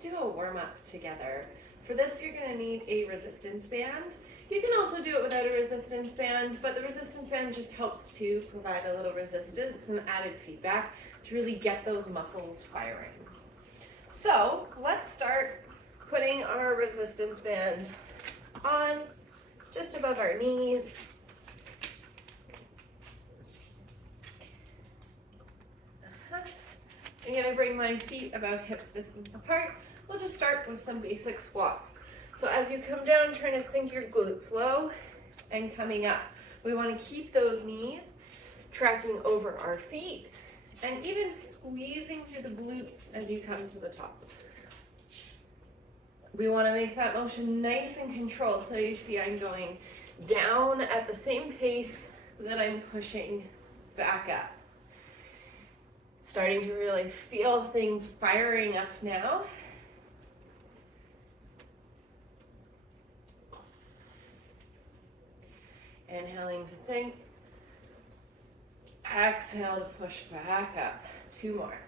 do a warm-up together. For this, you're gonna need a resistance band. You can also do it without a resistance band, but the resistance band just helps to provide a little resistance and added feedback to really get those muscles firing. So let's start putting our resistance band on just above our knees. I'm gonna bring my feet about hips distance apart. We'll just start with some basic squats. So as you come down, trying to sink your glutes low and coming up. We want to keep those knees tracking over our feet and even squeezing through the glutes as you come to the top. We want to make that motion nice and controlled. So you see I'm going down at the same pace that I'm pushing back up. Starting to really feel things firing up now. Inhaling to sink. Exhale to push back up. 2 more.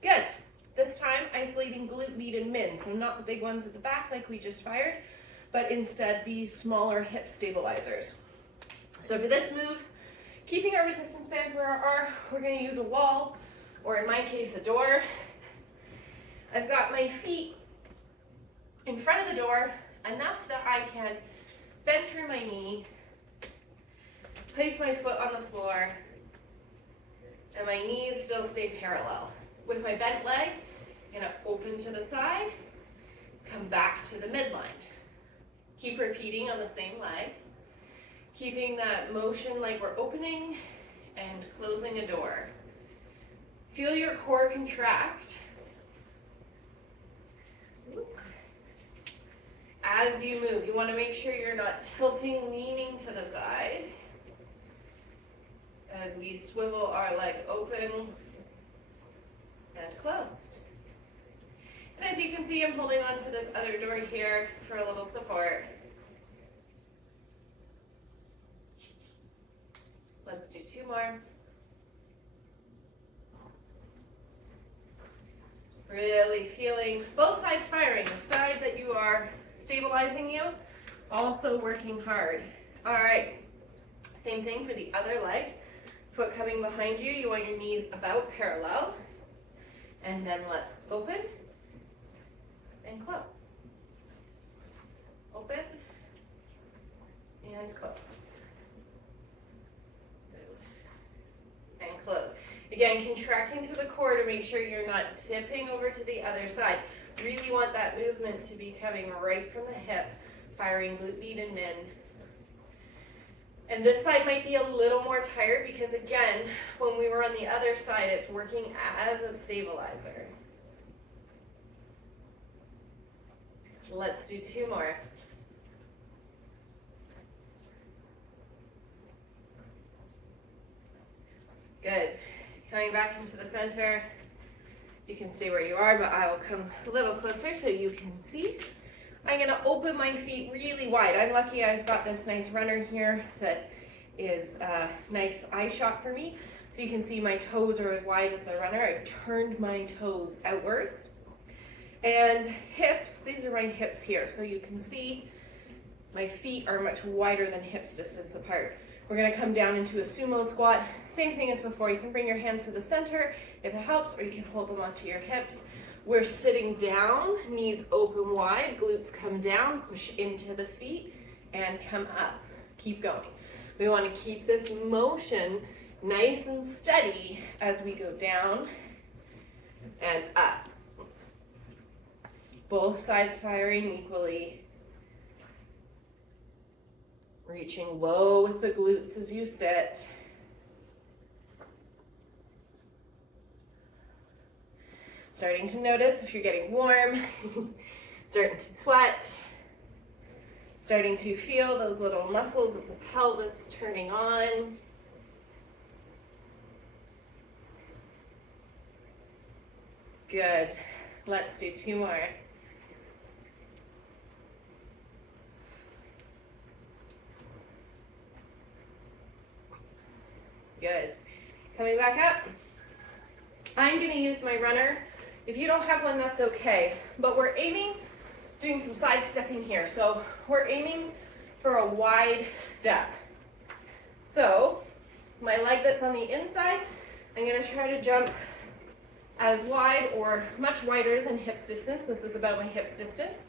Good. This time, isolating glute med and min. So not the big ones at the back like we just fired, but instead the smaller hip stabilizers. So for this move, keeping our resistance band where we are, we're going to use a wall, or in my case, a door. I've got my feet in front of the door, enough that I can bend through my knee, place my foot on the floor, and my knees still stay parallel. With my bent leg, I'm going to open to the side, come back to the midline. Keep repeating on the same leg, keeping that motion like we're opening and closing a door. Feel your core contract. As you move, you want to make sure you're not tilting, leaning to the side. As we swivel our leg open and closed. And as you can see, I'm holding on to this other door here for a little support. Let's do 2 more. Really feeling both sides firing. The side that you are stabilizing you, also working hard. All right, same thing for the other leg. Foot coming behind you, you want your knees about parallel. And then let's open and close. Open and close. And close. Again, contracting to the core to make sure you're not tipping over to the other side. Really want that movement to be coming right from the hip, firing glute med and min. And this side might be a little more tired because, again, when we were on the other side, it's working as a stabilizer. Let's do 2 more. Good. Coming back into the center. You can stay where you are, but I will come a little closer so you can see. I'm going to open my feet really wide. I'm lucky I've got this nice runner here that is a nice eye shot for me. So you can see my toes are as wide as the runner. I've turned my toes outwards. And hips, these are my hips here. So you can see my feet are much wider than hips distance apart. We're going to come down into a sumo squat. Same thing as before. You can bring your hands to the center if it helps, or you can hold them onto your hips. We're sitting down, knees open wide, glutes come down, push into the feet, and come up. Keep going. We want to keep this motion nice and steady as we go down and up. Both sides firing equally. Reaching low with the glutes as you sit. Starting to notice if you're getting warm, starting to sweat, starting to feel those little muscles of the pelvis turning on. Good. Let's do 2 more. Good. Coming back up. I'm going to use my runner. If you don't have one, that's okay. But we're aiming, doing some side stepping here. So we're aiming for a wide step. So my leg that's on the inside, I'm going to try to jump as wide or much wider than hips distance. This is about my hips distance.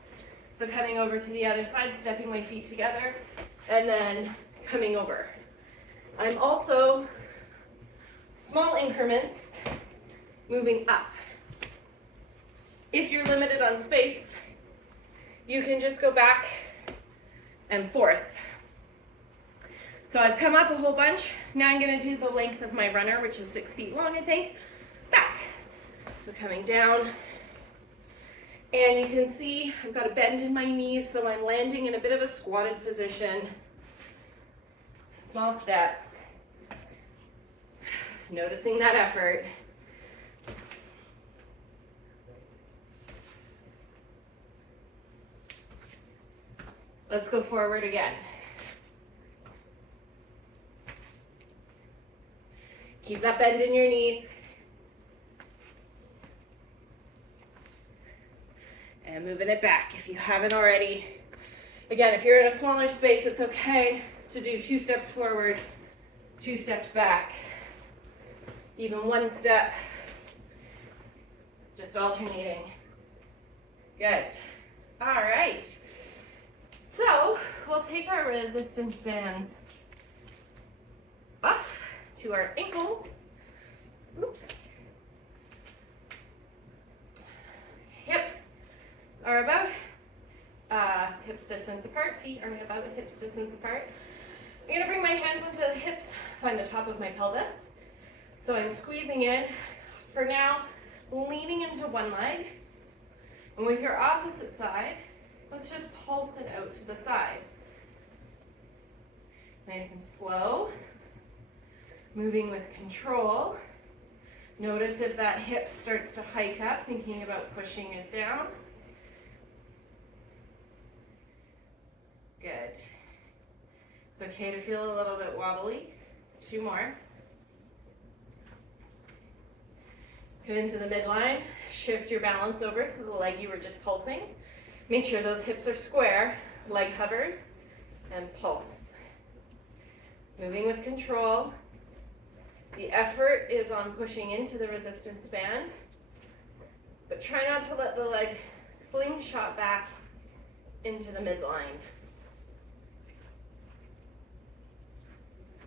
So coming over to the other side, stepping my feet together, and then coming over. I'm also, small increments, moving up. If you're limited on space, you can just go back and forth. So I've come up a whole bunch. Now I'm going to do the length of my runner, which is 6 feet long, I think. Back. So coming down. And you can see I've got a bend in my knees, so I'm landing in a bit of a squatted position. Small steps. Noticing that effort. Let's go forward again. Keep that bend in your knees. And moving it back if you haven't already. Again, if you're in a smaller space, it's okay to do 2 steps forward, 2 steps back, even 1 step, just alternating. Good. All right. So we'll take our resistance bands up to our ankles. Oops. Hips are about hips distance apart. Feet are about hips distance apart. I'm going to bring my hands onto the hips, find the top of my pelvis. So I'm squeezing in. For now, leaning into one leg. And with your opposite side, let's just pulse it out to the side. Nice and slow. Moving with control. Notice if that hip starts to hike up, thinking about pushing it down. Good. It's okay to feel a little bit wobbly. 2 more. Come into the midline. Shift your balance over to the leg you were just pulsing. Make sure those hips are square. Leg hovers and pulse. Moving with control. The effort is on pushing into the resistance band, but try not to let the leg slingshot back into the midline.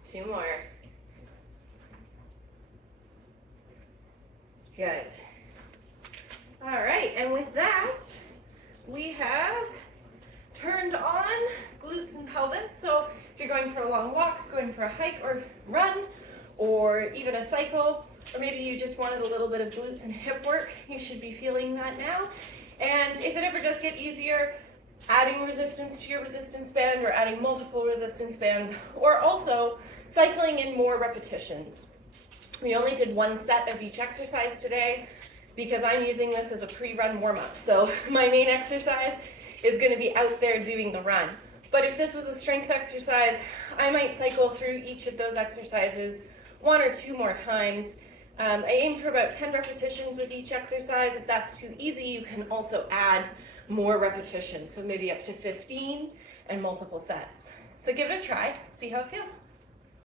2 more. Good. All right, and with that, we have turned on glutes and pelvis. So if you're going for a long walk, going for a hike or run, or even a cycle, or maybe you just wanted a little bit of glutes and hip work, you should be feeling that now. And if it ever does get easier, adding resistance to your resistance band or adding multiple resistance bands, or also cycling in more repetitions. We only did 1 set of each exercise today because I'm using this as a pre-run warm-up. So my main exercise is going to be out there doing the run. But if this was a strength exercise, I might cycle through each of those exercises 1 or 2 more times. I aim for about 10 repetitions with each exercise. If that's too easy, you can also add more repetitions, so maybe up to 15 and multiple sets. So give it a try, see how it feels.